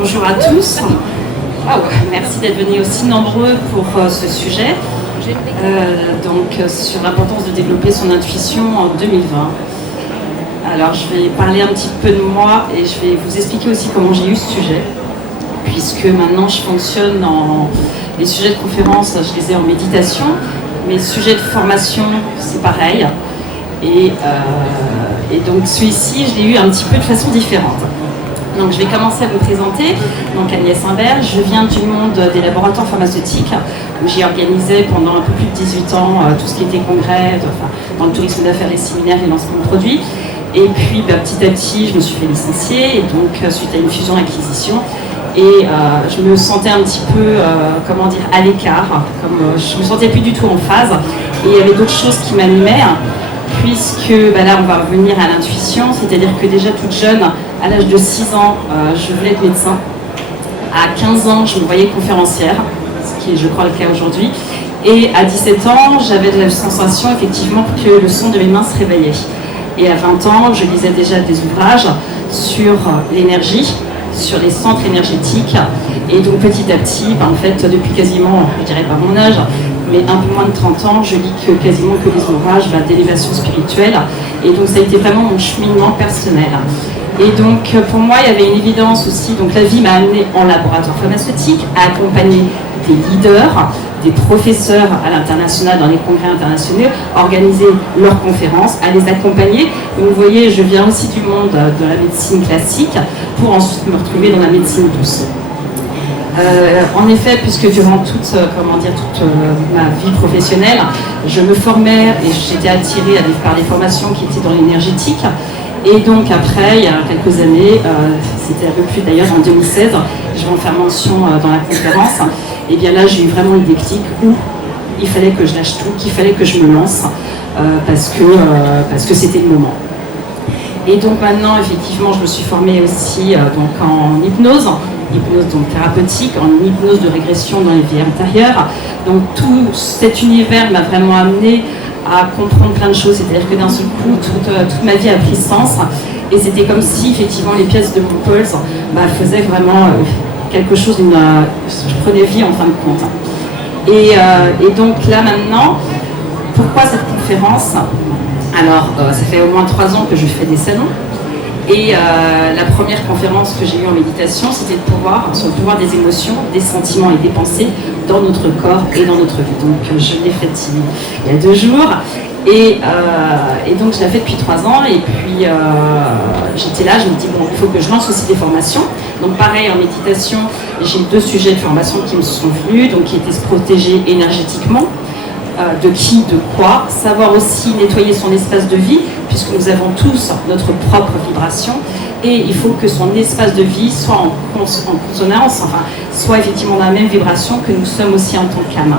Bonjour à tous. Merci d'être venus aussi nombreux pour ce sujet. Sur l'importance de développer son intuition en 2020. Alors je vais parler un petit peu de moi et je vais vous expliquer aussi comment j'ai eu ce sujet, puisque maintenant je fonctionne les sujets de conférence, je les ai en méditation, mes sujets de formation c'est pareil, et donc celui-ci je l'ai eu un petit peu de façon différente. Donc je vais commencer à vous présenter. Donc Agnès Imbert, je viens du monde des laboratoires pharmaceutiques où j'ai organisé pendant un peu plus de 18 ans tout ce qui était congrès, dans le tourisme d'affaires, les séminaires, les lancements de produits. Et puis petit à petit, je me suis fait licencier et donc suite à une fusion-acquisition. Et je me sentais un petit peu, à l'écart, je me sentais plus du tout en phase. Et il y avait d'autres choses qui m'animaient, puisque là on va revenir à l'intuition, c'est-à-dire que déjà toute jeune, à l'âge de 6 ans, je voulais être médecin. À 15 ans, je me voyais conférencière, ce qui est, je crois, le cas aujourd'hui. Et à 17 ans, j'avais la sensation, effectivement, que le son de mes mains se réveillait. Et à 20 ans, je lisais déjà des ouvrages sur l'énergie, sur les centres énergétiques. Et donc, petit à petit, depuis quasiment, je dirais pas mon âge, mais un peu moins de 30 ans, je lis quasiment que des ouvrages d'élévation spirituelle. Et donc, ça a été vraiment mon cheminement personnel. Et donc, pour moi, il y avait une évidence aussi. Donc, la vie m'a amenée en laboratoire pharmaceutique à accompagner des leaders, des professeurs à l'international, dans les congrès internationaux, à organiser leurs conférences, à les accompagner. Donc, vous voyez, je viens aussi du monde de la médecine classique pour ensuite me retrouver dans la médecine douce. En effet, puisque durant toute ma vie professionnelle, je me formais et j'étais attirée par des formations qui étaient dans l'énergétique. Et donc après, il y a quelques années, c'était un peu plus d'ailleurs en 2016, je vais en faire mention dans la conférence, et bien là j'ai eu vraiment le déclic où il fallait que je lâche tout, qu'il fallait que je me lance, parce que c'était le moment. Et donc maintenant, effectivement, je me suis formée aussi en hypnose donc thérapeutique, en hypnose de régression dans les vies antérieures. Donc tout cet univers m'a vraiment amenée à comprendre plein de choses, c'est-à-dire que d'un seul coup, toute ma vie a pris sens, et c'était comme si, effectivement, les pièces de mon puzzle faisaient vraiment quelque chose, je prenais vie en fin de compte. Et donc là, maintenant, pourquoi cette conférence ? Alors, ça fait au moins 3 ans que je fais des salons, et la première conférence que j'ai eue en méditation, c'était sur le pouvoir des émotions, des sentiments et des pensées dans notre corps et dans notre vie. Donc je l'ai faite il y a 2 jours, et donc je l'ai fait depuis 3 ans, et puis j'étais là, je me dis il faut que je lance aussi des formations. Donc pareil, en méditation, j'ai 2 sujets de formation qui me sont venus, donc qui étaient se protéger énergétiquement, de qui, de quoi, savoir aussi nettoyer son espace de vie, puisque nous avons tous notre propre vibration, et il faut que son espace de vie soit en consonance, soit effectivement dans la même vibration que nous sommes aussi en tant qu'âme.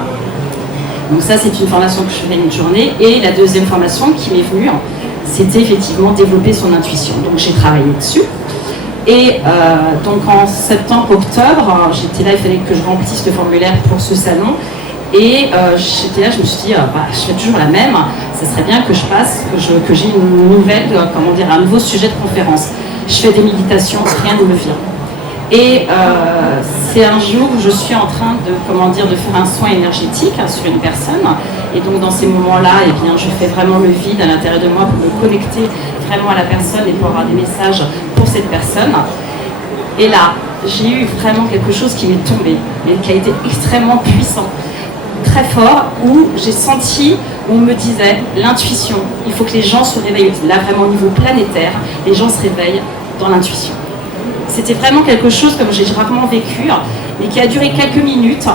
Donc ça, c'est une formation que je fais une journée, et la deuxième formation qui m'est venue, c'était effectivement développer son intuition. Donc j'ai travaillé dessus. Et donc en septembre-octobre, j'étais là, il fallait que je remplisse le formulaire pour ce salon. Et j'étais là, je me suis dit, je fais toujours la même, ça serait bien que je passe, que j'ai une nouvelle, un nouveau sujet de conférence. Je fais des méditations, rien ne me vient. Et c'est un jour où je suis en train de faire un soin énergétique sur une personne. Et donc dans ces moments-là, je fais vraiment le vide à l'intérieur de moi pour me connecter vraiment à la personne et pour avoir des messages pour cette personne. Et là, j'ai eu vraiment quelque chose qui m'est tombé, mais qui a été extrêmement puissant, très fort, où j'ai senti, où on me disait, l'intuition, il faut que les gens se réveillent. Là, vraiment au niveau planétaire, les gens se réveillent dans l'intuition. C'était vraiment quelque chose comme j'ai rarement vécu, mais qui a duré quelques minutes,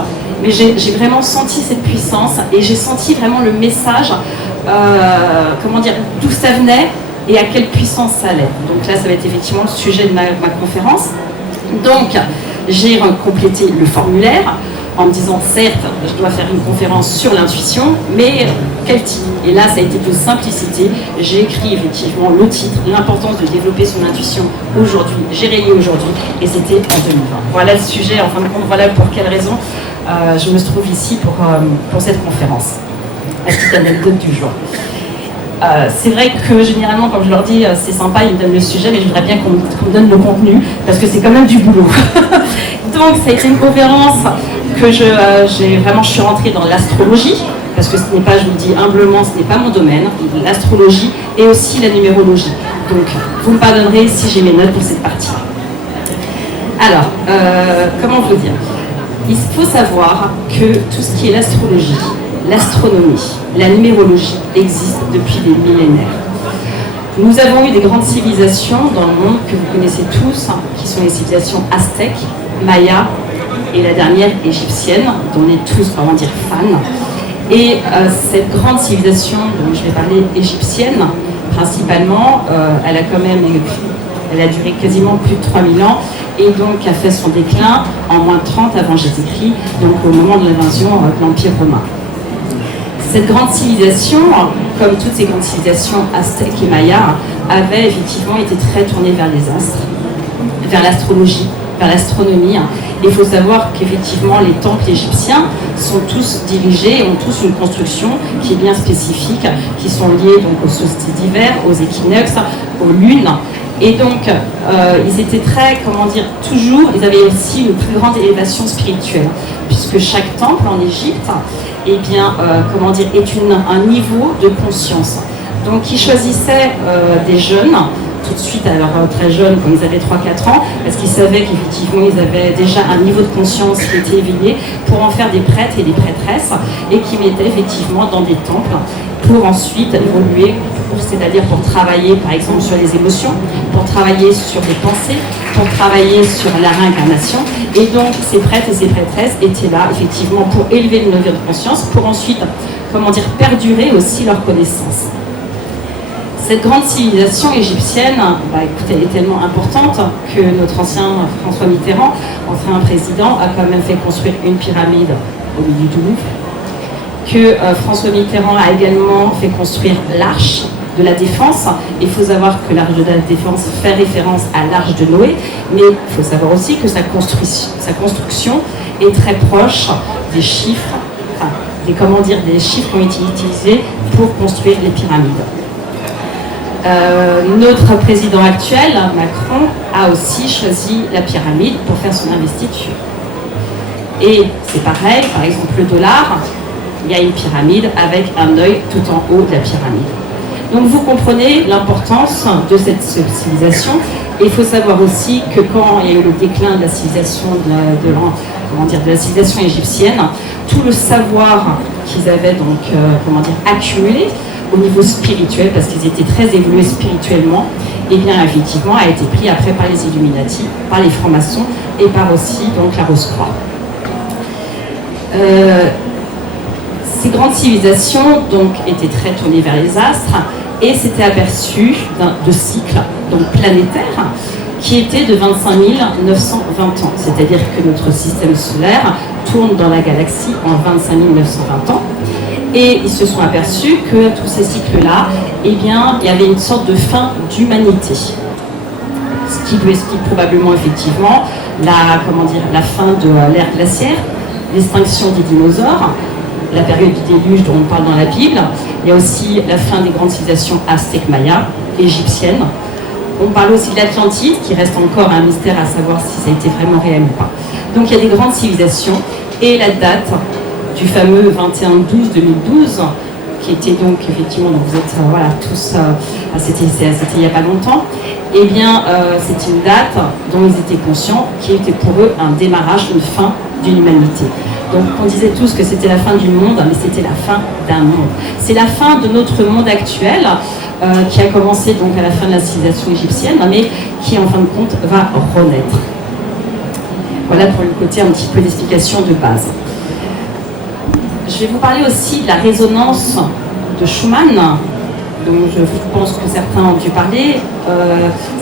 mais j'ai vraiment senti cette puissance, et j'ai senti vraiment le message, d'où ça venait et à quelle puissance ça allait. Donc là, ça va être effectivement le sujet de ma conférence. Donc, j'ai complété le formulaire en me disant, certes, je dois faire une conférence sur l'intuition, mais quel titre ? Et là, ça a été de simplicité. J'ai écrit effectivement le titre, l'importance de développer son intuition aujourd'hui. J'ai rayé aujourd'hui, et c'était en 2020. Voilà le sujet, en fin de compte, voilà pour quelle raison je me trouve ici pour cette conférence. La petite anecdote du jour. C'est vrai que généralement, comme je leur dis, c'est sympa, ils me donnent le sujet, mais je voudrais bien qu'on me donne le contenu, parce que c'est quand même du boulot. Donc, ça a été une conférence que je suis rentrée dans l'astrologie, parce que ce n'est pas, je vous le dis humblement, ce n'est pas mon domaine, l'astrologie et aussi la numérologie. Donc, vous me pardonnerez si j'ai mes notes pour cette partie. Alors, comment vous dire ? Il faut savoir que tout ce qui est l'astrologie, l'astronomie, la numérologie existe depuis des millénaires. Nous avons eu des grandes civilisations dans le monde que vous connaissez tous, qui sont les civilisations aztèques, mayas et la dernière égyptienne, dont on est tous, comment dire, fans. Et cette grande civilisation, dont je vais parler égyptienne, principalement, elle a duré quasiment plus de 3000 ans et donc a fait son déclin en moins de 30 avant Jésus-Christ, donc au moment de l'invasion de l'Empire romain. Cette grande civilisation, comme toutes ces grandes civilisations aztèques et mayas, avait effectivement été très tournée vers les astres, vers l'astrologie, vers l'astronomie. Il faut savoir qu'effectivement les temples égyptiens sont tous dirigés, ont tous une construction qui est bien spécifique, qui sont liés donc aux solstices d'hiver, aux équinoxes, aux lunes. Et donc, ils étaient très, ils avaient aussi une plus grande élévation spirituelle, puisque chaque temple en Égypte, est un niveau de conscience. Donc, ils choisissaient des jeunes, tout de suite, alors très jeunes, quand ils avaient 3-4 ans, parce qu'ils savaient qu'effectivement, ils avaient déjà un niveau de conscience qui était éveillé, pour en faire des prêtres et des prêtresses, et qui mettaient effectivement dans des temples, pour ensuite évoluer, c'est-à-dire pour travailler par exemple sur les émotions, pour travailler sur les pensées, pour travailler sur la réincarnation. Et donc ces prêtres et ces prêtresses étaient là effectivement pour élever le niveau de conscience, pour ensuite, perdurer aussi leurs connaissances. Cette grande civilisation égyptienne, elle est tellement importante que notre ancien François Mitterrand, ancien président, a quand même fait construire une pyramide au milieu du Louvre, que François Mitterrand a également fait construire l'Arche de la Défense. Il faut savoir que l'Arche de la Défense fait référence à l'Arche de Noé, mais il faut savoir aussi que sa construction est très proche des chiffres, des chiffres qui ont été utilisés pour construire les pyramides. Notre président actuel, Macron, a aussi choisi la pyramide pour faire son investiture. Et c'est pareil, par exemple le dollar, il y a une pyramide avec un œil tout en haut de la pyramide. Donc vous comprenez l'importance de cette civilisation. Et il faut savoir aussi que quand il y a eu le déclin de la civilisation de la civilisation égyptienne, tout le savoir qu'ils avaient accumulé au niveau spirituel, parce qu'ils étaient très évolués spirituellement, et bien effectivement a été pris après par les Illuminati, par les francs-maçons et par aussi donc la Rose-Croix. Ces grandes civilisations donc étaient très tournées vers les astres et s'étaient aperçues de cycles donc planétaires qui étaient de 25 920 ans, c'est-à-dire que notre système solaire tourne dans la galaxie en 25 920 ans. Et ils se sont aperçus que tous ces cycles-là, il y avait une sorte de fin d'humanité. Ce qui lui explique probablement effectivement la fin de l'ère glaciaire, l'extinction des dinosaures, la période du déluge dont on parle dans la Bible. Il y a aussi la fin des grandes civilisations aztèques, mayas, égyptiennes. On parle aussi de l'Atlantide, qui reste encore un mystère à savoir si ça a été vraiment réel ou pas. Donc il y a des grandes civilisations, et la date du fameux 21/12/2012, qui était donc effectivement, donc vous êtes tous, c'était il n'y a pas longtemps, c'est une date dont ils étaient conscients, qui était pour eux un démarrage, une fin d'une humanité. Donc on disait tous que c'était la fin du monde, mais c'était la fin d'un monde. C'est la fin de notre monde actuel, qui a commencé donc à la fin de la civilisation égyptienne, mais qui en fin de compte va renaître. Voilà pour le côté un petit peu d'explication de base. Je vais vous parler aussi de la résonance de Schumann, dont je pense que certains ont dû parler.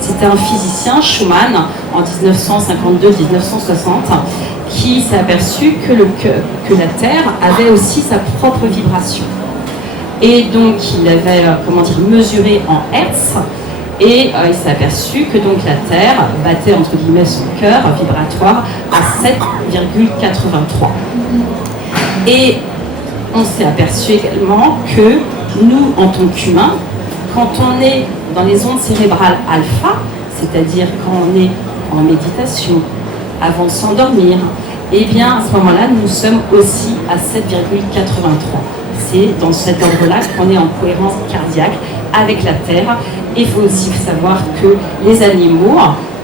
C'était un physicien, Schumann, en 1952-1960, qui s'est aperçu que la Terre avait aussi sa propre vibration. Et donc, il avait mesuré en Hertz, et il s'est aperçu que donc la Terre battait entre guillemets son cœur vibratoire à 7,83. Et on s'est aperçu également que nous, en tant qu'humains, quand on est dans les ondes cérébrales alpha, c'est-à-dire quand on est en méditation, avant de s'endormir, eh bien, à ce moment-là, nous sommes aussi à 7,83. C'est dans cet ordre-là qu'on est en cohérence cardiaque avec la Terre. Et il faut aussi savoir que les animaux,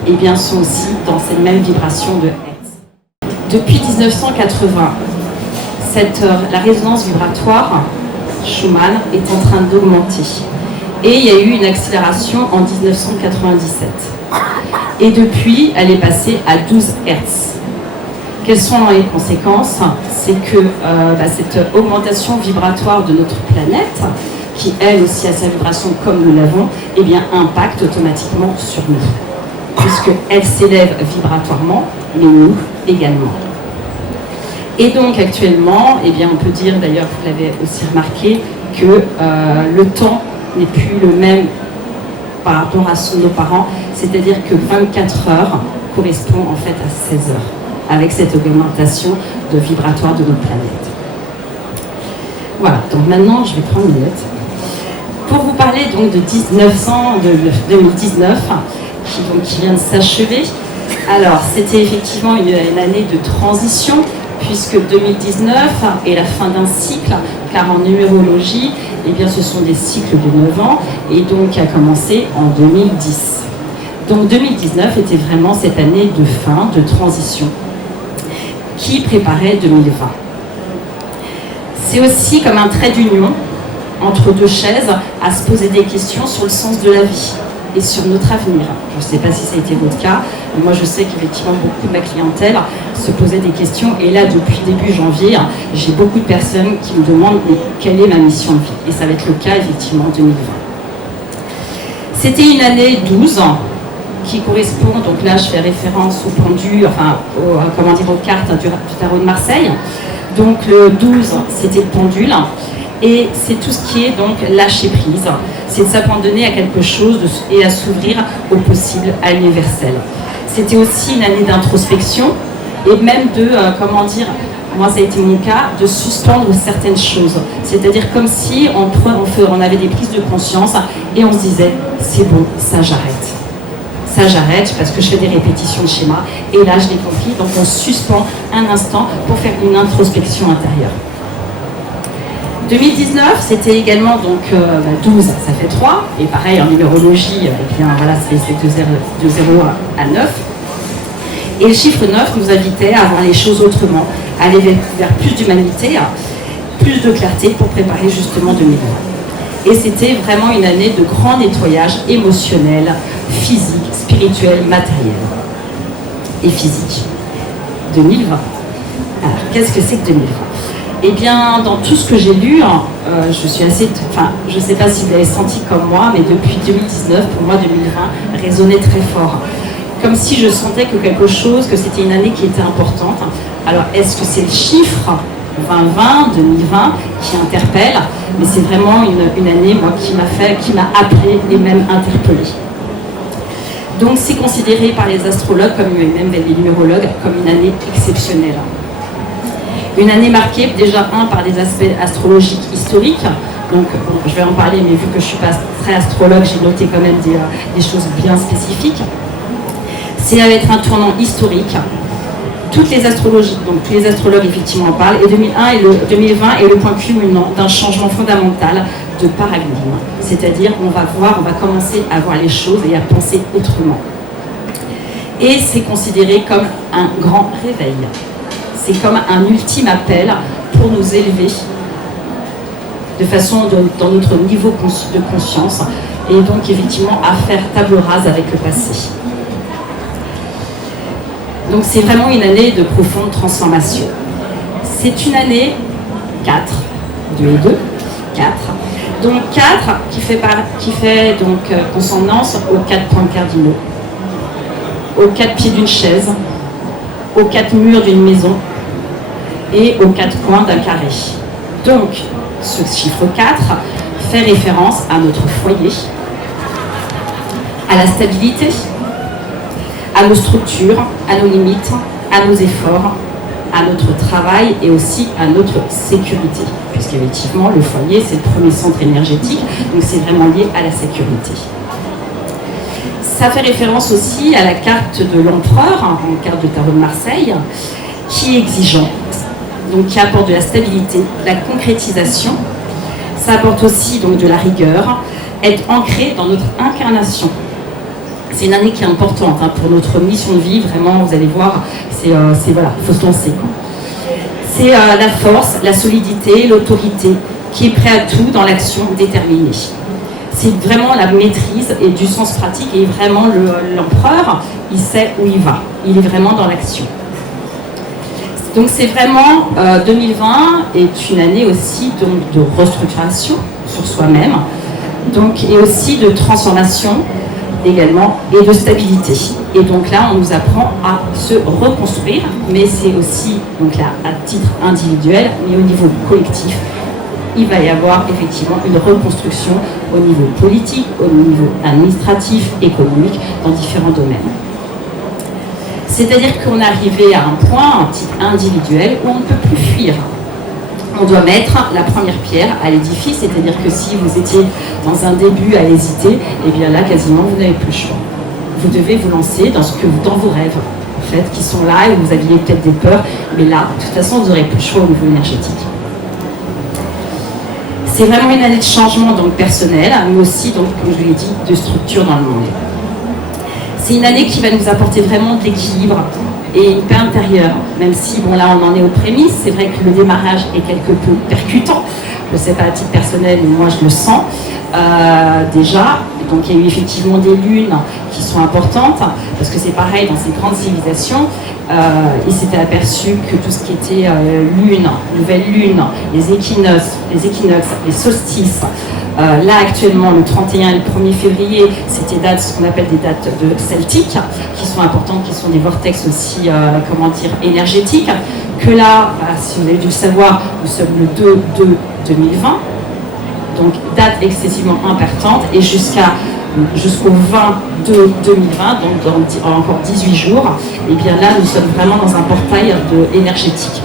eh bien, sont aussi dans cette même vibration de Hertz. Depuis 1980, la résonance vibratoire Schumann est en train d'augmenter. Et il y a eu une accélération en 1997. Et depuis, elle est passée à 12 Hertz. Quelles sont les conséquences? C'est que cette augmentation vibratoire de notre planète, qui elle aussi a sa vibration comme nous l'avons, eh bien, impacte automatiquement sur nous. Puisqu'elle s'élève vibratoirement, mais nous également. Et donc actuellement, eh bien, on peut dire, d'ailleurs vous l'avez aussi remarqué, que le temps n'est plus le même par rapport à nos parents, c'est-à-dire que 24 heures correspond en fait à 16 heures, avec cette augmentation de vibratoire de notre planète. Voilà, donc maintenant je vais prendre une note. Pour vous parler donc de 2019, qui vient de s'achever, alors c'était effectivement une année de transition, puisque 2019 est la fin d'un cycle, car en numérologie, eh bien, ce sont des cycles de 9 ans, et donc qui a commencé en 2010. Donc 2019 était vraiment cette année de fin, de transition, qui préparait 2020. C'est aussi comme un trait d'union entre deux chaises à se poser des questions sur le sens de la vie et sur notre avenir. Je ne sais pas si ça a été votre cas, mais moi je sais qu'effectivement beaucoup de ma clientèle se posait des questions, et là depuis début janvier, j'ai beaucoup de personnes qui me demandent quelle est ma mission de vie, et ça va être le cas effectivement en 2020. C'était une année 12 qui correspond, donc là je fais référence au pendu, aux cartes du tarot de Marseille. Donc le 12 c'était le pendule. Et c'est tout ce qui est donc lâcher prise, c'est de s'abandonner à quelque chose et à s'ouvrir au possible, à l'universel. C'était aussi une année d'introspection et même de, moi ça a été mon cas, de suspendre certaines choses. C'est-à-dire comme si on avait des prises de conscience et on se disait c'est bon, ça j'arrête. Ça j'arrête parce que je fais des répétitions de schémas et là je l'ai compris, donc on suspend un instant pour faire une introspection intérieure. 2019, c'était également donc 12, ça fait 3, et pareil en numérologie, eh bien voilà, c'est de 0 à 9. Et le chiffre 9 nous invitait à voir les choses autrement, à aller vers plus d'humanité, plus de clarté pour préparer justement 2020. Et c'était vraiment une année de grand nettoyage émotionnel, physique, spirituel, matériel et physique. 2020. Alors, qu'est-ce que c'est que 2020 ? Eh bien, dans tout ce que j'ai lu, je suis je ne sais pas si vous l'avez senti comme moi, mais depuis 2019, pour moi, 2020 résonnait très fort. Comme si je sentais que c'était une année qui était importante. Alors, est-ce que c'est le chiffre 2020, 2020 qui interpelle? Mais c'est vraiment une année, moi, qui m'a appelée et même interpellée. Donc, c'est considéré par les astrologues, comme même les numérologues, comme une année exceptionnelle. Une année marquée déjà par des aspects astrologiques historiques, donc je vais en parler, mais vu que je ne suis pas très astrologue, j'ai noté quand même des choses bien spécifiques. Ça va être un tournant historique. Tous les astrologues effectivement en parlent, et 2020 est le point culminant d'un changement fondamental de paradigme. C'est-à-dire on va commencer à voir les choses et à penser autrement. Et c'est considéré comme un grand réveil. C'est comme un ultime appel pour nous élever de façon dans notre niveau de conscience, et donc effectivement à faire table rase avec le passé. Donc c'est vraiment une année de profonde transformation. C'est une année 4, 2 et 2, 4. Donc 4 qui fait consonance aux 4 points cardinaux, aux 4 pieds d'une chaise, aux 4 murs d'une maison et aux 4 coins d'un carré. Donc ce chiffre 4 fait référence à notre foyer, à la stabilité, à nos structures, à nos limites, à nos efforts, à notre travail et aussi à notre sécurité, puisqu'effectivement, le foyer, c'est le premier centre énergétique, donc c'est vraiment lié à la sécurité. Ça fait référence aussi à la carte de l'empereur, une carte de tarot de Marseille, qui est exigeante, donc qui apporte de la stabilité, de la concrétisation. Ça apporte aussi donc de la rigueur, être ancré dans notre incarnation. C'est une année qui est importante pour notre mission de vie, vraiment, vous allez voir, c'est voilà, il faut se lancer. C'est la force, la solidité, l'autorité, qui est prêt à tout dans l'action déterminée. C'est vraiment la maîtrise et du sens pratique, et vraiment l'empereur, il sait où il va, il est vraiment dans l'action. Donc c'est vraiment 2020 est une année aussi donc, de restructuration sur soi-même, donc, et aussi de transformation également et de stabilité. Et donc là on nous apprend à se reconstruire, mais c'est aussi donc là à titre individuel, mais au niveau collectif. Il va y avoir effectivement une reconstruction au niveau politique, au niveau administratif, économique, dans différents domaines. C'est-à-dire qu'on est arrivé à un point, un type individuel, où on ne peut plus fuir. On doit mettre la première pierre à l'édifice, c'est-à-dire que si vous étiez dans un début à hésiter, et bien là, quasiment, vous n'avez plus le choix. Vous devez vous lancer dans vos rêves, en fait, qui sont là, et vous aviez peut-être des peurs, mais là, de toute façon, vous n'aurez plus le choix au niveau énergétique. C'est vraiment une année de changement donc personnel, mais aussi, donc, comme je l'ai dit, de structure dans le monde. C'est une année qui va nous apporter vraiment de l'équilibre et une paix intérieure, même si, bon là, on en est aux prémices. C'est vrai que le démarrage est quelque peu percutant. Je ne sais pas à titre personnel, mais moi, je le sens déjà. Donc, il y a eu effectivement des lunes qui sont importantes, parce que c'est pareil dans ces grandes civilisations. Ils s'étaient aperçus que tout ce qui était lune, nouvelle lune, les équinoxes, les solstices, là actuellement le 31 et le 1er février, c'était ce qu'on appelle des dates celtiques, qui sont importantes, qui sont des vortex aussi, énergétiques, que là, si vous avez dû le savoir, nous sommes le 2/2/2020, donc date excessivement importante, et jusqu'au 20/2/2020, donc dans encore 18 jours, et bien là nous sommes vraiment dans un portail énergétique.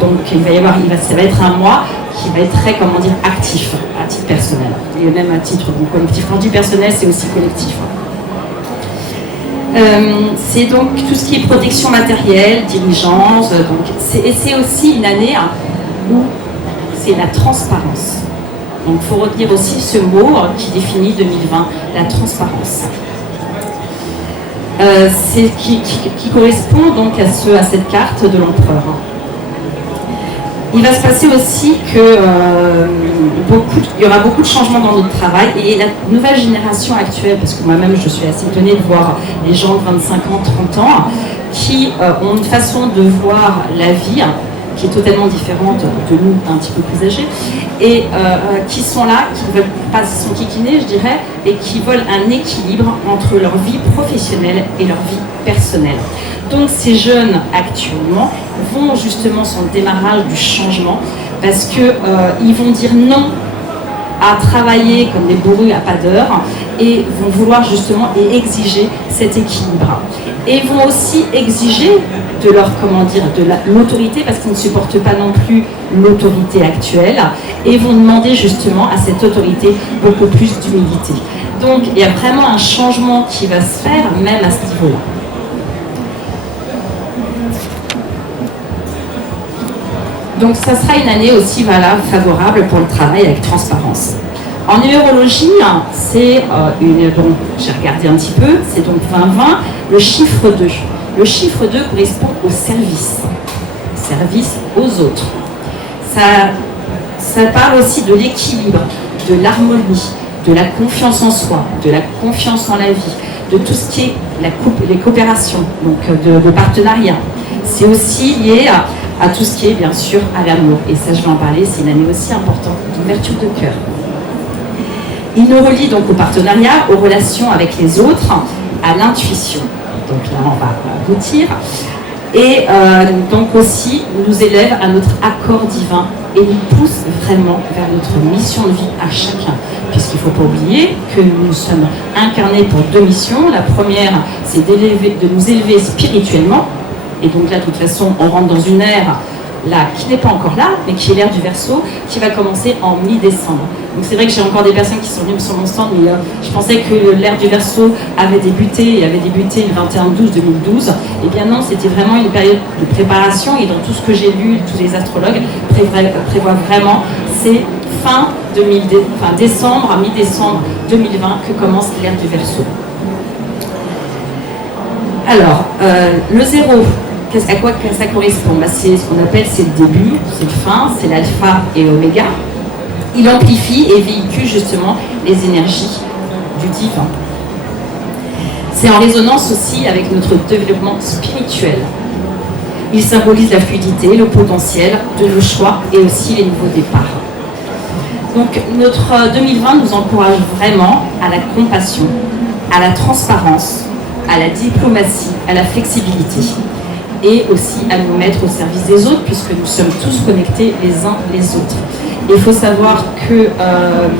Donc ça va être un mois qui va être très, actif à titre personnel, et même à titre collectif. Quand je dis personnel, c'est aussi collectif. C'est donc tout ce qui est protection matérielle, diligence, et c'est aussi une année où c'est la transparence. Donc il faut retenir aussi ce mot qui définit 2020, la transparence. C'est qui correspond donc à cette carte de l'empereur. Il va se passer aussi que il y aura beaucoup de changements dans notre travail, et la nouvelle génération actuelle, parce que moi-même je suis assez étonnée de voir les gens de 25 ans, 30 ans, qui ont une façon de voir la vie qui est totalement différente de nous, un petit peu plus âgés, et qui sont là, qui ne veulent pas, sont kikinés, je dirais, et qui veulent un équilibre entre leur vie professionnelle et leur vie personnelle. Donc ces jeunes actuellement vont justement sur le démarrage du changement, parce qu'ils vont dire non à travailler comme des bourrus à pas d'heure, et vont vouloir justement et exiger cet équilibre. Et vont aussi exiger de leur, l'autorité, parce qu'ils ne supportent pas non plus l'autorité actuelle, et vont demander justement à cette autorité beaucoup plus d'humilité. Donc il y a vraiment un changement qui va se faire même à ce niveau-là. Donc ça sera une année aussi favorable pour le travail avec transparence. En numérologie, c'est donc j'ai regardé un petit peu, c'est donc 2020, le chiffre 2. Le chiffre 2 correspond au service aux autres. Ça parle aussi de l'équilibre, de l'harmonie, de la confiance en soi, de la confiance en la vie, de tout ce qui est les coopérations, donc de partenariat. C'est aussi lié à tout ce qui est bien sûr à l'amour. Et ça, je vais en parler, c'est une année aussi importante d'ouverture de cœur. Il nous relie donc au partenariat, aux relations avec les autres, à l'intuition. Donc là, on va aboutir. Et donc aussi, nous élève à notre accord divin et nous pousse vraiment vers notre mission de vie à chacun. Puisqu'il ne faut pas oublier que nous sommes incarnés pour deux missions. La première, c'est de nous élever spirituellement. Et donc là, de toute façon, on rentre dans une ère là, qui n'est pas encore là, mais qui est l'ère du Verseau, qui va commencer en mi-décembre. Donc c'est vrai que j'ai encore des personnes qui sont venues sur mon stand, mais je pensais que l'ère du Verseau avait débuté le 21-12-2012. Eh bien non, c'était vraiment une période de préparation, et dans tout ce que j'ai lu, tous les astrologues prévoient vraiment, c'est décembre, à mi-décembre 2020 que commence l'ère du Verseau. Alors, le 0, à quoi ça correspond? C'est ce qu'on appelle, c'est le début, c'est le fin, c'est l'alpha et l'oméga. Il amplifie et véhicule justement les énergies du divin. C'est en résonance aussi avec notre développement spirituel. Il symbolise la fluidité, le potentiel de nos choix et aussi les nouveaux départs. Donc notre 2020 nous encourage vraiment à la compassion, à la transparence, à la diplomatie, à la flexibilité et aussi à nous mettre au service des autres puisque nous sommes tous connectés les uns les autres. Et il faut savoir que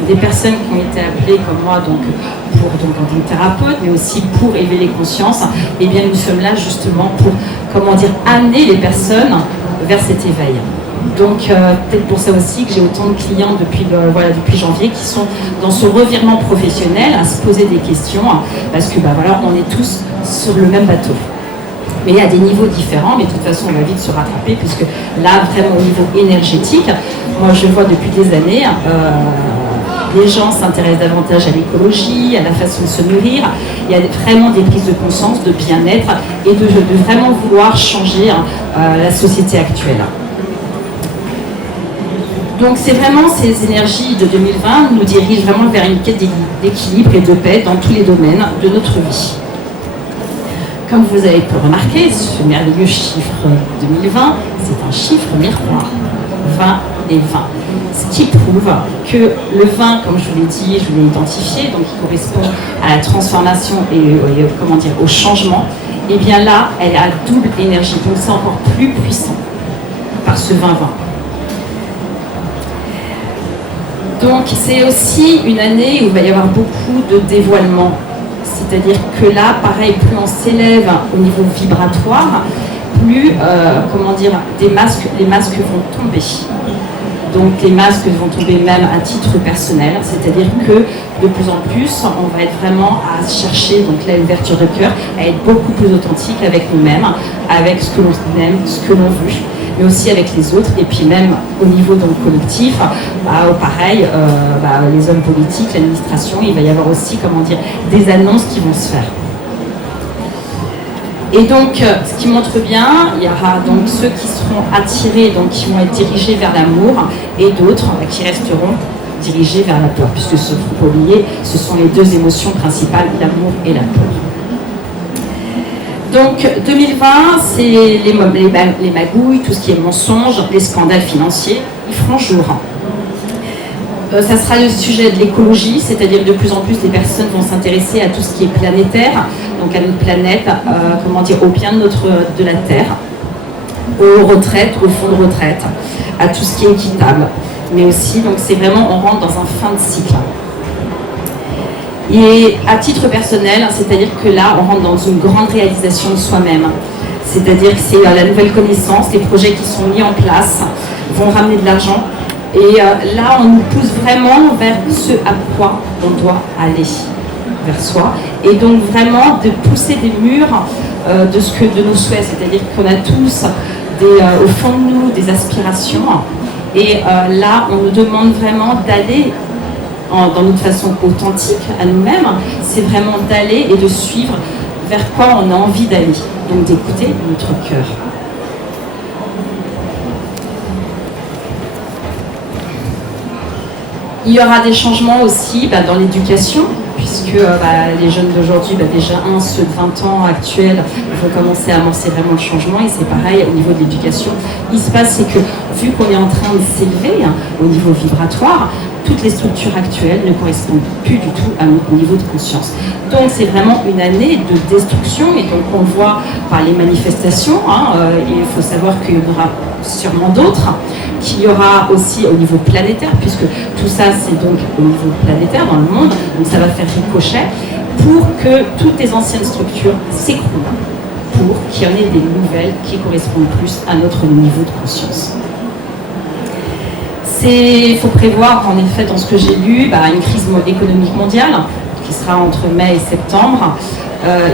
des personnes qui ont été appelées comme moi en tant que thérapeute, mais aussi pour éveiller les consciences, eh bien nous sommes là justement pour, amener les personnes vers cet éveil. Donc peut-être pour ça aussi que j'ai autant de clients depuis janvier qui sont dans ce revirement professionnel à se poser des questions parce que on est tous sur le même bateau. Mais à des niveaux différents, mais de toute façon on va vite se rattraper puisque là vraiment au niveau énergétique, moi je vois depuis des années les gens s'intéressent davantage à l'écologie, à la façon de se nourrir. Il y a vraiment des prises de conscience, de bien-être et de vraiment vouloir changer la société actuelle. Donc c'est vraiment ces énergies de 2020 nous dirigent vraiment vers une quête d'équilibre et de paix dans tous les domaines de notre vie. Comme vous avez pu remarquer, ce merveilleux chiffre 2020, c'est un chiffre miroir, 20 et 20. Ce qui prouve que le 20, comme je vous l'ai dit, je l'ai identifié, donc qui correspond à la transformation et au changement, et bien là, elle a double énergie, donc c'est encore plus puissant par ce 20-20. Donc c'est aussi une année où il va y avoir beaucoup de dévoilement. C'est-à-dire que là, pareil, plus on s'élève au niveau vibratoire, plus, les masques vont tomber. Donc les masques vont tomber même à titre personnel, c'est-à-dire que de plus en plus, on va être vraiment à chercher donc là l'ouverture de cœur, à être beaucoup plus authentique avec nous-mêmes, avec ce que l'on aime, ce que l'on veut, mais aussi avec les autres, et puis même au niveau donc collectif, pareil, les hommes politiques, l'administration, il va y avoir aussi des annonces qui vont se faire. Et donc, ce qui montre bien, il y aura donc ceux qui seront attirés, donc qui vont être dirigés vers l'amour, et d'autres qui resteront dirigés vers la peur, puisque ce qu'il faut oublier, ce sont les deux émotions principales, l'amour et la peur. Donc 2020, c'est les magouilles, tout ce qui est mensonge, les scandales financiers, ils feront jour. Ça sera le sujet de l'écologie, c'est-à-dire de plus en plus les personnes vont s'intéresser à tout ce qui est planétaire, donc à notre planète, au bien de la Terre, aux retraites, aux fonds de retraite, à tout ce qui est équitable. Mais aussi, donc c'est vraiment, on rentre dans un fin de cycle. Et à titre personnel, c'est-à-dire que là, on rentre dans une grande réalisation de soi-même. C'est-à-dire que c'est la nouvelle connaissance, les projets qui sont mis en place vont ramener de l'argent. Et là, on nous pousse vraiment vers ce à quoi on doit aller, vers soi. Et donc vraiment de pousser des murs de nos souhaits. C'est-à-dire qu'on a tous au fond de nous des aspirations. Et là, on nous demande vraiment d'aller dans notre façon authentique à nous-mêmes, c'est vraiment d'aller et de suivre vers quoi on a envie d'aller. Donc d'écouter notre cœur. Il y aura des changements aussi dans l'éducation, puisque les jeunes d'aujourd'hui, déjà ceux de 20 ans actuels, vont commencer à amorcer vraiment le changement, et c'est pareil au niveau de l'éducation. Il se passe, c'est que vu qu'on est en train de s'élever au niveau vibratoire, toutes les structures actuelles ne correspondent plus du tout à notre niveau de conscience. Donc c'est vraiment une année de destruction, et donc on le voit par les manifestations, il faut savoir qu'il y en aura sûrement d'autres, qu'il y aura aussi au niveau planétaire, puisque tout ça c'est donc au niveau planétaire dans le monde, donc ça va faire ricochet, pour que toutes les anciennes structures s'écroulent, pour pour qu'il y en ait des nouvelles qui correspondent plus à notre niveau de conscience. Il faut prévoir, en effet, dans ce que j'ai lu, une crise économique mondiale qui sera entre mai et septembre.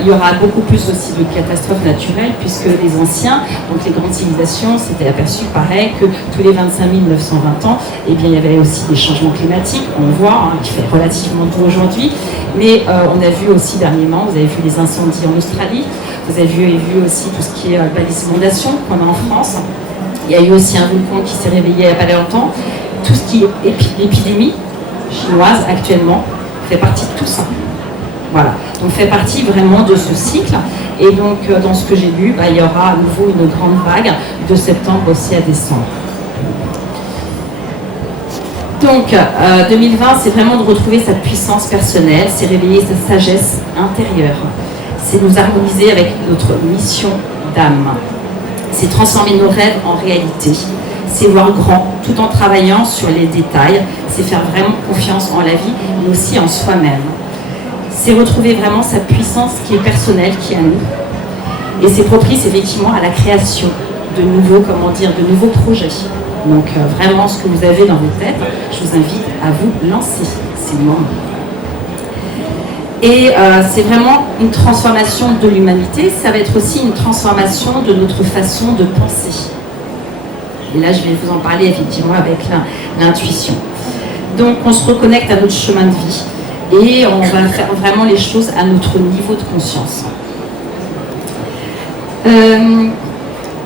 Il y aura beaucoup plus aussi de catastrophes naturelles, puisque les anciens, donc les grandes civilisations, s'étaient aperçus, pareil, que tous les 25 920 ans, il y avait aussi des changements climatiques. On le voit, qui fait relativement doux aujourd'hui. Mais on a vu aussi dernièrement, vous avez vu les incendies en Australie, vous avez vu aussi tout ce qui est les inondations qu'on a en France. Il y a eu aussi un volcan qui s'est réveillé il n'y a pas longtemps. Tout ce qui est l'épidémie chinoise actuellement fait partie de tout ça. Voilà, donc fait partie vraiment de ce cycle. Et donc dans ce que j'ai lu, il y aura à nouveau une grande vague de septembre aussi à décembre. Donc 2020, c'est vraiment de retrouver sa puissance personnelle, c'est réveiller sa sagesse intérieure, c'est nous harmoniser avec notre mission d'âme, c'est transformer nos rêves en réalité, c'est voir grand tout en travaillant sur les détails, c'est faire vraiment confiance en la vie, mais aussi en soi-même. C'est retrouver vraiment sa puissance qui est personnelle, qui est à nous. Et c'est propice effectivement à la création de nouveaux projets. Donc vraiment ce que vous avez dans vos têtes, je vous invite à vous lancer. C'est le moment. Et c'est vraiment une transformation de l'humanité, ça va être aussi une transformation de notre façon de penser. Et là, je vais vous en parler effectivement avec l'intuition. Donc, on se reconnecte à notre chemin de vie et on va faire vraiment les choses à notre niveau de conscience.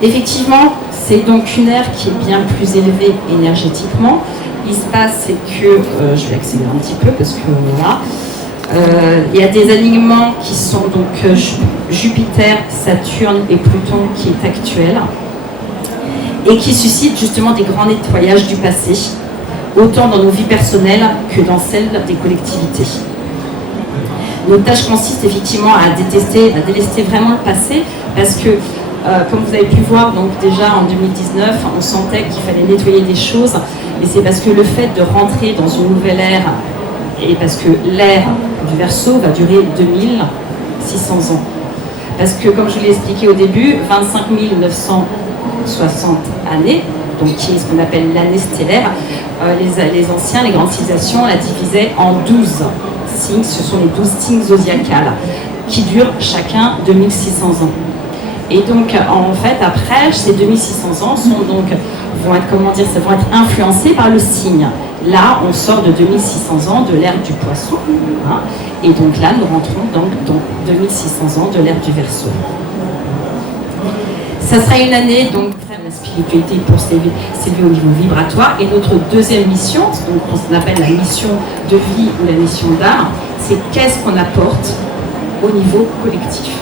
Effectivement, c'est donc une ère qui est bien plus élevée énergétiquement. Il se passe, c'est que, je vais accélérer un petit peu parce que voilà, il y a des alignements qui sont donc Jupiter, Saturne et Pluton qui est actuel et qui suscite justement des grands nettoyages du passé, autant dans nos vies personnelles que dans celles des collectivités. Notre tâche consiste effectivement à délester vraiment le passé, parce que, comme vous avez pu voir, donc déjà en 2019, on sentait qu'il fallait nettoyer des choses, et c'est parce que le fait de rentrer dans une nouvelle ère, et parce que l'ère du Verseau va durer 2600 ans. Parce que, comme je vous l'ai expliqué au début, 25 960 années, donc qui est ce qu'on appelle l'année stellaire, les anciens, les grandes civilisations la divisaient en 12 signes, ce sont les 12 signes zodiacales, qui durent chacun 2600 ans. Et donc, en fait, après, ces 2600 ans vont être influencés par le signe. Là, on sort de 2600 ans de l'ère du Poisson, et donc là, nous rentrons donc dans 2600 ans de l'ère du Verseau. Ça sera une année donc la spiritualité pour s'élever au niveau vibratoire. Et notre deuxième mission, donc on appelle la mission de vie ou la mission d'art, c'est qu'est-ce qu'on apporte au niveau collectif.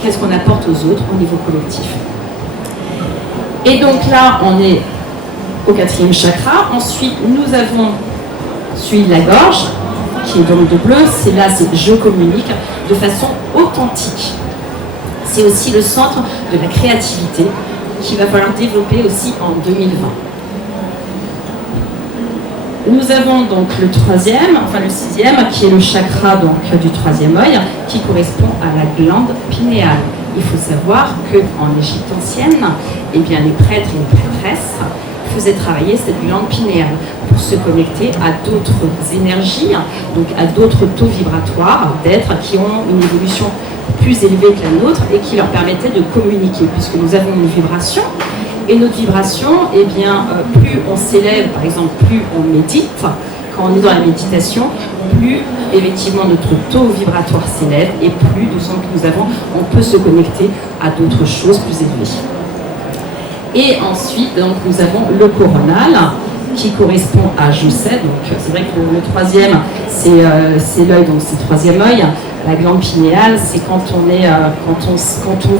Qu'est-ce qu'on apporte aux autres au niveau collectif. Et donc là, on est au 4e chakra. Ensuite, nous avons celui de la gorge, qui est donc de bleu. C'est je communique de façon authentique. C'est aussi le centre de la créativité qu'il va falloir développer aussi en 2020. Nous avons donc le 6e, qui est le chakra donc, du 3e œil, qui correspond à la glande pinéale. Il faut savoir qu'en Égypte ancienne, les prêtres et les prêtresses faisaient travailler cette glande pinéale pour se connecter à d'autres énergies, donc à d'autres taux vibratoires d'êtres qui ont une évolution plus élevée que la nôtre et qui leur permettait de communiquer, puisque nous avons une vibration, et notre vibration, plus on s'élève, par exemple, plus on médite, quand on est dans la méditation, plus effectivement notre taux vibratoire s'élève et plus de son que nous avons, on peut se connecter à d'autres choses plus élevées. Et ensuite, donc, nous avons le coronal, qui correspond à Joset. Donc c'est vrai que le 3e, c'est l'œil, donc c'est le 3e œil. La glande pinéale, c'est quand on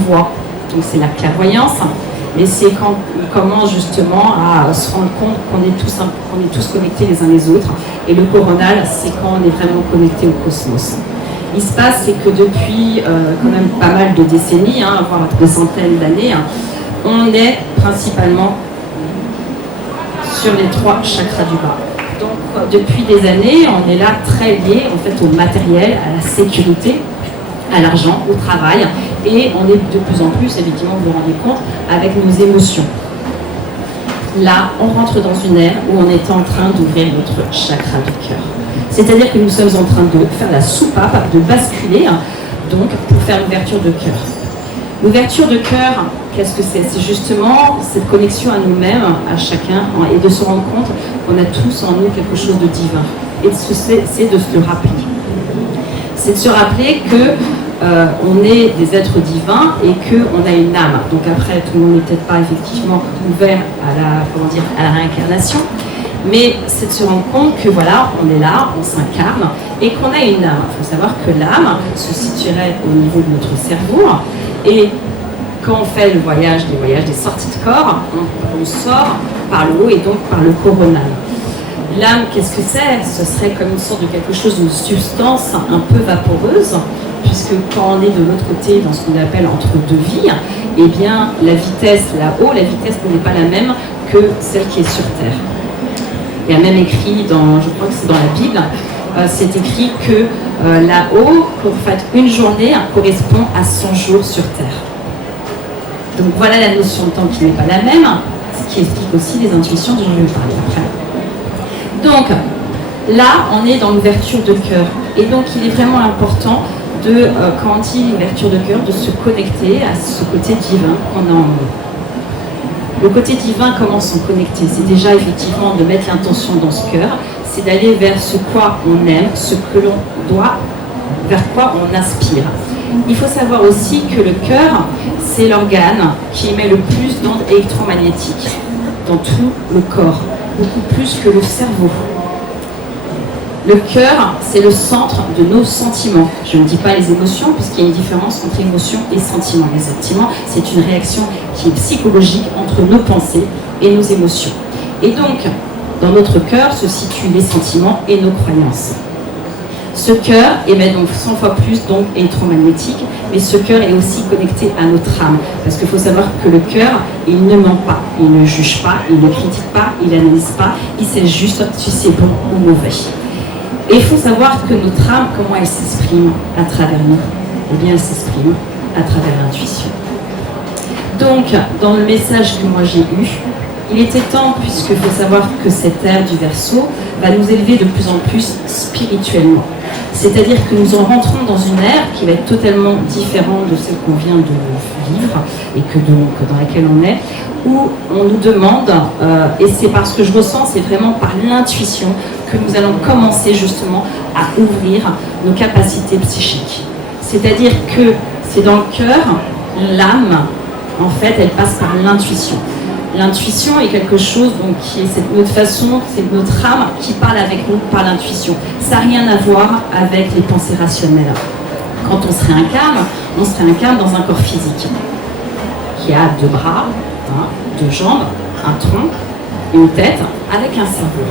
voit, donc c'est la clairvoyance, mais c'est comment justement à se rendre compte qu'on est tous connectés les uns les autres. Et le coronal, c'est quand on est vraiment connecté au cosmos. Il se passe, c'est que depuis quand même pas mal de décennies, voire des centaines d'années, on est principalement sur les 3 chakras du bas. Donc depuis des années, on est là très lié en fait au matériel, à la sécurité, à l'argent, au travail, et on est de plus en plus, effectivement, vous vous rendez compte, avec nos émotions. Là, on rentre dans une ère où on est en train d'ouvrir notre chakra du cœur. C'est-à-dire que nous sommes en train de faire la soupape, de basculer, donc, pour faire l'ouverture de cœur. L'ouverture de cœur, qu'est-ce que c'est? C'est justement cette connexion à nous-mêmes, à chacun, et de se rendre compte qu'on a tous en nous quelque chose de divin. Et c'est de se le rappeler. C'est de se rappeler que on est des êtres divins et qu'on a une âme. Donc après, tout le monde n'est peut-être pas effectivement ouvert à la réincarnation, mais c'est de se rendre compte que voilà, on est là, on s'incarne et qu'on a une âme. Il faut savoir que l'âme se situerait au niveau de notre cerveau et quand on fait des voyages, des sorties de corps, on sort par le haut et donc par le coronal. L'âme, qu'est-ce que c'est? Ce serait comme une sorte de quelque chose, une substance un peu vaporeuse, puisque quand on est de l'autre côté, dans ce qu'on appelle entre deux vies, eh bien, la vitesse là-haut, la vitesse n'est pas la même que celle qui est sur Terre. Il y a même écrit, je crois que c'est dans la Bible, c'est écrit que là-haut, en fait, une journée correspond à 100 jours sur Terre. Donc voilà la notion de temps qui n'est pas la même, ce qui explique aussi les intuitions dont je vais vous parler après. Donc, là, on est dans l'ouverture de cœur. Et donc, il est vraiment important quand on dit l'ouverture de cœur, de se connecter à ce côté divin qu'on a en nous. Le côté divin, comment s'en connecter? C'est déjà effectivement de mettre l'intention dans ce cœur, c'est d'aller vers ce quoi on aime, ce que l'on doit, vers quoi on aspire. Il faut savoir aussi que le cœur, c'est l'organe qui émet le plus d'ondes électromagnétiques dans tout le corps, beaucoup plus que le cerveau. Le cœur, c'est le centre de nos sentiments. Je ne dis pas les émotions, puisqu'il y a une différence entre émotion et sentiment. Les sentiments, c'est une réaction qui est psychologique entre nos pensées et nos émotions. Et donc, dans notre cœur se situent les sentiments et nos croyances. Ce cœur émet donc 100 fois plus d'ondes électromagnétiques, mais ce cœur est aussi connecté à notre âme. Parce qu'il faut savoir que le cœur, il ne ment pas, il ne juge pas, il ne critique pas, il n'analyse pas, il sait juste si c'est bon ou mauvais. Et il faut savoir que notre âme, comment elle s'exprime à travers nous? Eh bien, elle s'exprime à travers l'intuition. Donc, dans le message que moi j'ai eu, il était temps, puisqu'il faut savoir que cette ère du Verseau va nous élever de plus en plus spirituellement. C'est-à-dire que nous en rentrons dans une ère qui va être totalement différente de celle qu'on vient de vivre et dans laquelle on est, où on nous demande, et c'est parce que je ressens, c'est vraiment par l'intuition que nous allons commencer justement à ouvrir nos capacités psychiques. C'est-à-dire que c'est dans le cœur, l'âme, en fait, elle passe par l'intuition. L'intuition est quelque chose donc, qui est notre façon, c'est notre âme qui parle avec nous par l'intuition. Ça n'a rien à voir avec les pensées rationnelles. Quand on se réincarne dans un corps physique qui a 2 bras, 2 jambes, un tronc, une tête, avec un cerveau.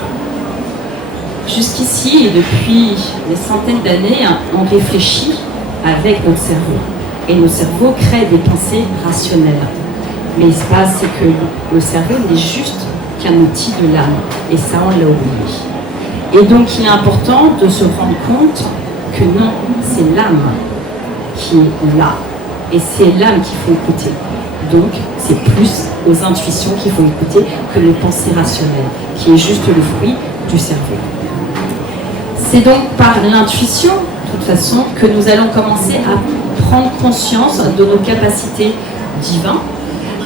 Jusqu'ici, et depuis des centaines d'années, on réfléchit avec notre cerveau. Et nos cerveaux créent des pensées rationnelles. Mais ce qui se passe, c'est que le cerveau n'est juste qu'un outil de l'âme. Et ça, on l'a oublié. Et donc, il est important de se rendre compte que non, c'est l'âme qui est là. Et c'est l'âme qu'il faut écouter. Donc, c'est plus aux intuitions qu'il faut écouter que les pensées rationnelles, qui est juste le fruit du cerveau. C'est donc par l'intuition, de toute façon, que nous allons commencer à prendre conscience de nos capacités divines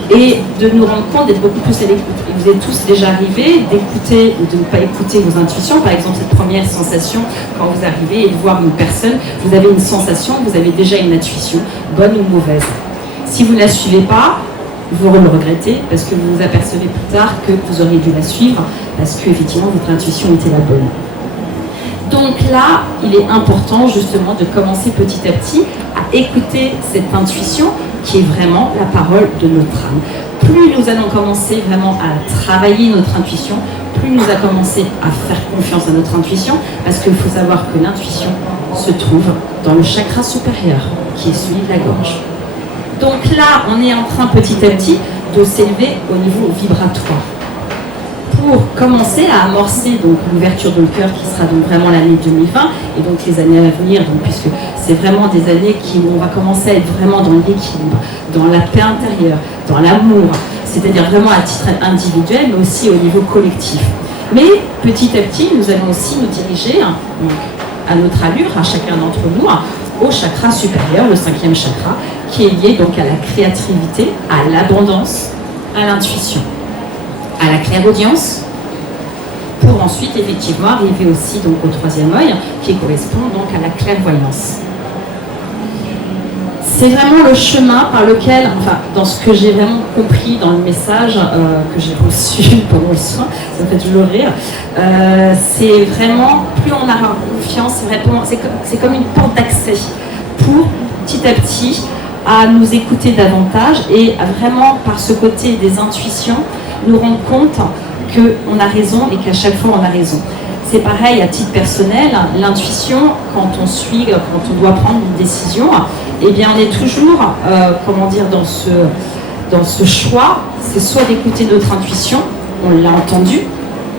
et de nous rendre compte d'être beaucoup plus à l'écoute. Et vous êtes tous déjà arrivés d'écouter ou de ne pas écouter vos intuitions. Par exemple, cette première sensation, quand vous arrivez et de voir une personne, vous avez une sensation, vous avez déjà une intuition, bonne ou mauvaise. Si vous ne la suivez pas, vous le regrettez parce que vous vous apercevez plus tard que vous auriez dû la suivre parce que effectivement votre intuition était la bonne. Donc là, il est important justement de commencer petit à petit à écouter cette intuition qui est vraiment la parole de notre âme. Plus nous allons commencer vraiment à travailler notre intuition, plus nous allons commencer à faire confiance à notre intuition, parce qu'il faut savoir que l'intuition se trouve dans le chakra supérieur, qui est celui de la gorge. Donc là, on est en train petit à petit de s'élever au niveau vibratoire. pour commencer à amorcer donc l'ouverture de le cœur qui sera donc vraiment l'année 2020 et donc les années à venir, donc, puisque c'est vraiment des années où on va commencer à être vraiment dans l'équilibre, dans la paix intérieure, dans l'amour, c'est-à-dire vraiment à titre individuel mais aussi au niveau collectif. Mais petit à petit, nous allons aussi nous diriger donc, à notre allure, à chacun d'entre nous, au chakra supérieur, le 5e chakra, qui est lié donc à la créativité, à l'abondance, à l'intuition, à la clairaudience, pour ensuite effectivement arriver aussi donc au 3e œil, qui correspond donc à la clairvoyance. C'est vraiment le chemin par lequel, enfin, dans ce que j'ai vraiment compris dans le message que j'ai reçu pendant le soin, ça me fait toujours rire, c'est vraiment, plus on aura confiance, c'est comme une porte d'accès pour, petit à petit, à nous écouter davantage et à vraiment, par ce côté des intuitions, nous rendre compte qu'on a raison et qu'à chaque fois on a raison. C'est pareil à titre personnel, l'intuition, quand on doit prendre une décision, eh bien on est toujours, dans ce choix, c'est soit d'écouter notre intuition, on l'a entendu,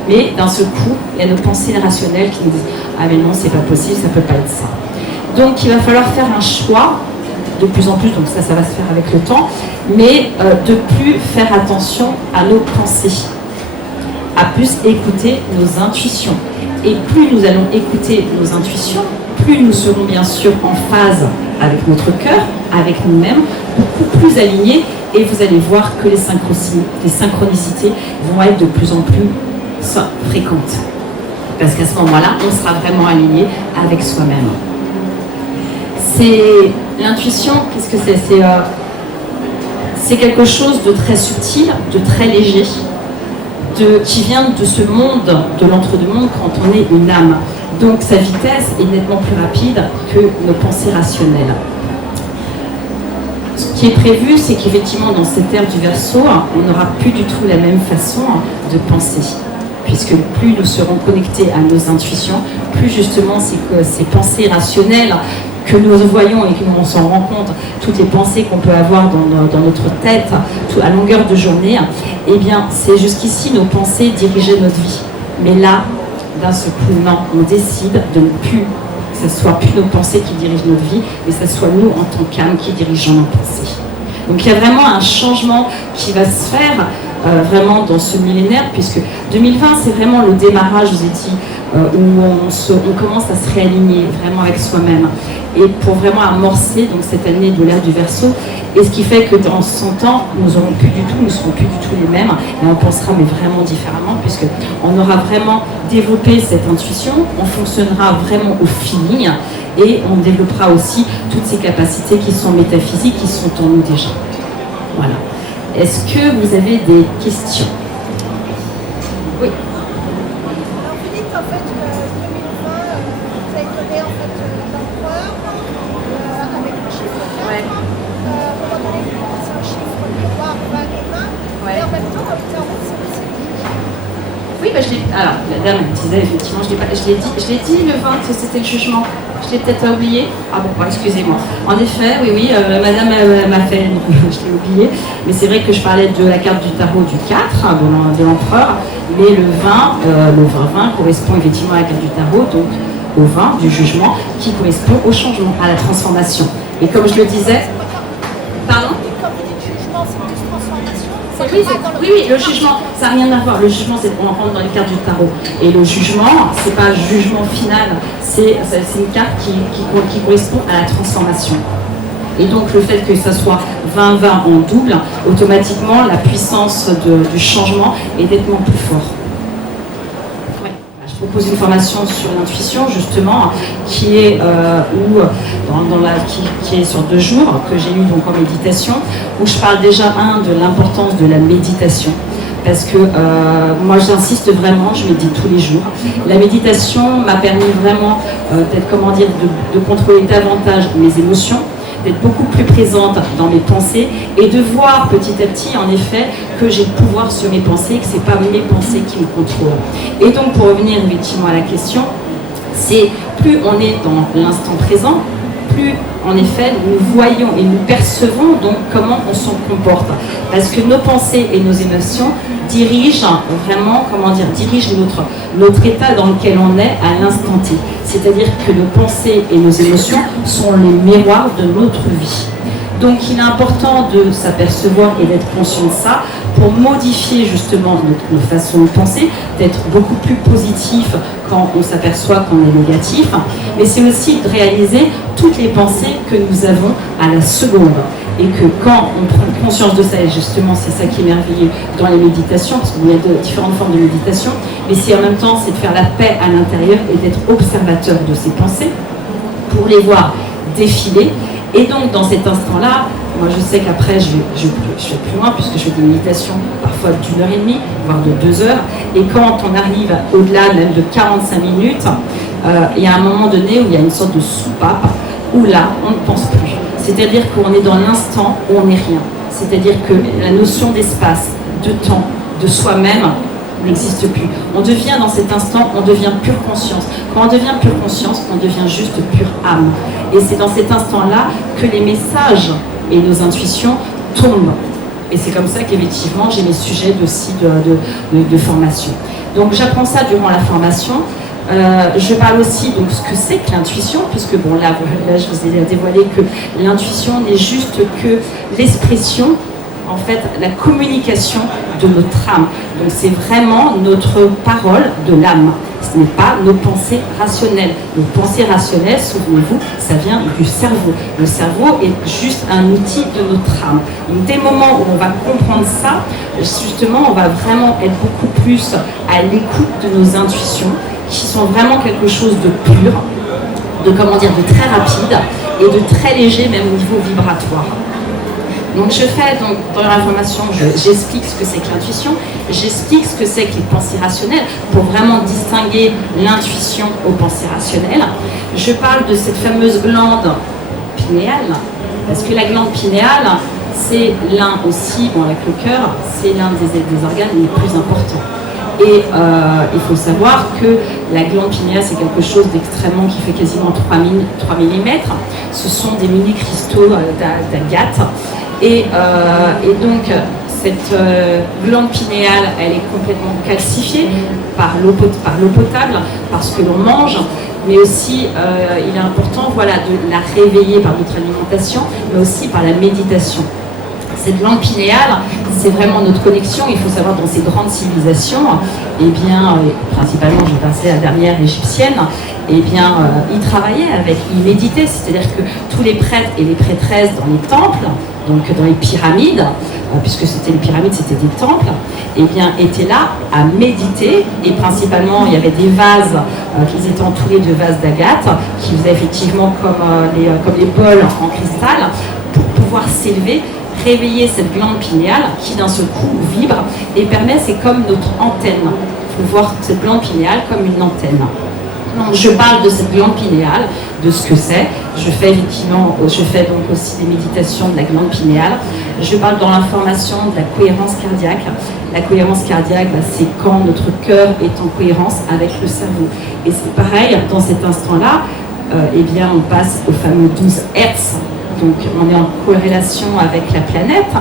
mais d'un seul coup, il y a nos pensées rationnelles qui nous disent « Ah mais non, c'est pas possible, ça peut pas être ça ». Donc il va falloir faire un choix, de plus en plus, donc ça va se faire avec le temps, mais de plus faire attention à nos pensées, à plus écouter nos intuitions. Et plus nous allons écouter nos intuitions, plus nous serons bien sûr en phase avec notre cœur, avec nous-mêmes, beaucoup plus alignés, et vous allez voir que les synchronicités vont être de plus en plus fréquentes. Parce qu'à ce moment-là, on sera vraiment aligné avec soi-même. L'intuition, qu'est-ce que c'est? C'est quelque chose de très subtil, de très léger, qui vient de ce monde, de l'entre-deux-mondes, quand on est une âme. Donc sa vitesse est nettement plus rapide que nos pensées rationnelles. Ce qui est prévu, c'est qu'effectivement, dans cette ère du Verseau, on n'aura plus du tout la même façon de penser. Puisque plus nous serons connectés à nos intuitions, plus justement ces pensées rationnelles que nous voyons et que nous on s'en rend compte, toutes les pensées qu'on peut avoir dans notre tête à longueur de journée, eh bien c'est jusqu'ici nos pensées dirigeaient notre vie. Mais là, d'un seul coup, non, on décide de ne plus, que ce soit plus nos pensées qui dirigent notre vie, mais que ce soit nous en tant qu'âme qui dirigeons nos pensées. Donc il y a vraiment un changement qui va se faire vraiment dans ce millénaire, puisque 2020 c'est vraiment le démarrage, je vous ai dit, où on commence à se réaligner vraiment avec soi-même et pour vraiment amorcer donc cette année de l'ère du Verseau, et ce qui fait que dans 100 ans nous ne serons plus du tout les mêmes et on pensera mais vraiment différemment, puisque on aura vraiment développé cette intuition, on fonctionnera vraiment au feeling et on développera aussi toutes ces capacités qui sont métaphysiques, qui sont en nous déjà. Voilà. Est-ce que vous avez des questions? Oui. Alors vous dites en fait que 2020, vous avez donné en fait l'empereur avec le chiffre 4. Ouais. À un moment donné, vous pensez un chiffre miroir 20 et 20. Ouais. Et en même temps, en fait, c'est aussi Oui, bah, alors, la dame disait effectivement, je l'ai dit le 20 que c'était le jugement. Je l'ai peut-être oublié. Ah bon, excusez-moi. En effet, oui, madame m'a fait, je l'ai oublié. Mais c'est vrai que je parlais de la carte du tarot du 4, de l'empereur. Mais le 20 correspond effectivement à la carte du tarot, donc au 20 du jugement, qui correspond au changement, à la transformation. Et comme je le disais, pardon ? Quand vous dites jugement, c'est plus transformation. Oui, le jugement, ça n'a rien à voir. Le jugement, c'est on rentre dans les cartes du tarot. Et le jugement, c'est pas un jugement final, c'est une carte qui correspond à la transformation. Et donc le fait que ça soit 20-20 en double, automatiquement, la puissance du changement est nettement plus forte. Je propose une formation sur l'intuition justement qui est qui est sur 2 jours, que j'ai eu donc en méditation, où je parle déjà de l'importance de la méditation, parce que moi j'insiste vraiment, je médite tous les jours. La méditation m'a permis vraiment de contrôler davantage mes émotions, d'être beaucoup plus présente dans mes pensées et de voir petit à petit en effet que j'ai le pouvoir sur mes pensées, que ce n'est pas mes pensées qui me contrôlent. Et donc pour revenir effectivement à la question, c'est plus on est dans l'instant présent, plus, en effet, nous voyons et nous percevons donc comment on se comporte. Parce que nos pensées et nos émotions dirigent vraiment, dirigent notre état dans lequel on est à l'instant T. C'est-à-dire que nos pensées et nos émotions sont les miroirs de notre vie. Donc il est important de s'apercevoir et d'être conscient de ça pour modifier justement notre façon de penser, d'être beaucoup plus positif quand on s'aperçoit qu'on est négatif, mais c'est aussi de réaliser toutes les pensées que nous avons à la seconde. Et que quand on prend conscience de ça, et justement c'est ça qui est merveilleux dans les méditations, parce qu'il y a différentes formes de méditation, mais c'est en même temps c'est de faire la paix à l'intérieur et d'être observateur de ces pensées pour les voir défiler. Et donc dans cet instant-là, moi je sais qu'après je vais plus loin puisque je fais des méditations parfois d'1h30, voire de 2 heures. Et quand on arrive au-delà même de 45 minutes, il y a un moment donné où il y a une sorte de soupape où là on ne pense plus. C'est-à-dire qu'on est dans l'instant où on n'est rien. C'est-à-dire que la notion d'espace, de temps, de soi-même n'existe plus. On devient dans cet instant, on devient pure conscience. Quand on devient pure conscience, on devient juste pure âme. Et c'est dans cet instant-là que les messages et nos intuitions tombent. Et c'est comme ça qu'effectivement, j'ai mes sujets aussi de formation. Donc j'apprends ça durant la formation. Je parle aussi donc ce que c'est que l'intuition, puisque bon là je vous ai dévoilé que l'intuition n'est juste que l'expression, en fait, la communication de notre âme. Donc c'est vraiment notre parole de l'âme. Ce n'est pas nos pensées rationnelles. Nos pensées rationnelles, souvenez-vous, ça vient du cerveau. Le cerveau est juste un outil de notre âme. Donc, des moments où on va comprendre ça, justement, on va vraiment être beaucoup plus à l'écoute de nos intuitions, qui sont vraiment quelque chose de pur, de très rapide et de très léger, même au niveau vibratoire. Donc je fais, dans la formation, j'explique ce que c'est que l'intuition, j'explique ce que c'est que les pensées rationnelles, pour vraiment distinguer l'intuition aux pensées rationnelles. Je parle de cette fameuse glande pinéale, parce que la glande pinéale, c'est l'un aussi, avec le cœur, c'est l'un des organes les plus importants. Et il faut savoir que la glande pinéale, c'est quelque chose d'extrêmement qui fait quasiment 3 mm. Ce sont des mini-cristaux d'agate. Et donc, cette glande pinéale, elle est complètement calcifiée par l'eau potable, parce que l'on mange, mais aussi, il est important de la réveiller par notre alimentation, mais aussi par la méditation. Cette glande pinéale, c'est vraiment notre connexion. Il faut savoir, dans ces grandes civilisations, principalement, je vais passer à la dernière égyptienne, ils travaillaient ils méditaient, c'est-à-dire que tous les prêtres et les prêtresses dans les temples, donc dans les pyramides, puisque c'était les pyramides, c'était des temples, étaient là à méditer, et principalement, il y avait des vases, qui étaient entourés de vases d'agate, qui faisaient effectivement comme les bols en cristal, pour pouvoir s'élever, réveiller cette glande pinéale qui d'un seul coup vibre et c'est comme notre antenne. Il faut voir cette glande pinéale comme une antenne. Donc je parle de cette glande pinéale, de ce que c'est. Je fais donc aussi des méditations de la glande pinéale. Je parle dans l'information de la cohérence cardiaque. La cohérence cardiaque, c'est quand notre cœur est en cohérence avec le cerveau. Et c'est pareil, dans cet instant-là, on passe au fameux 12 Hertz. Donc on est en corrélation avec la planète,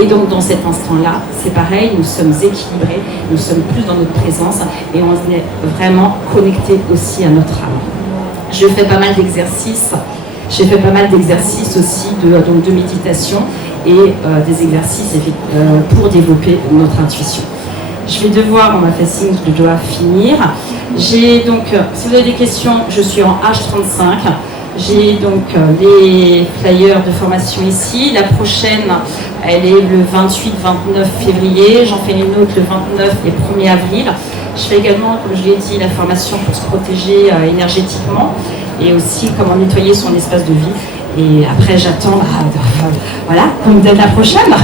et donc dans cet instant-là, c'est pareil, nous sommes équilibrés, nous sommes plus dans notre présence, et on est vraiment connecté aussi à notre âme. Je fais pas mal d'exercices, aussi de méditation, et des exercices pour développer notre intuition. Je vais devoir, on m'a fait signe que je dois finir. J'ai donc, si vous avez des questions, je suis en H35. J'ai donc les flyers de formation ici. La prochaine, elle est le 28-29 février. J'en fais une autre le 29 et 1er avril. Je fais également, comme je l'ai dit, la formation pour se protéger énergétiquement et aussi comment nettoyer son espace de vie. Et après, j'attends qu'on me donne la prochaine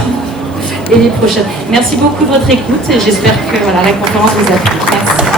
et les prochaines. Merci beaucoup de votre écoute et j'espère que la conférence vous a plu. Merci.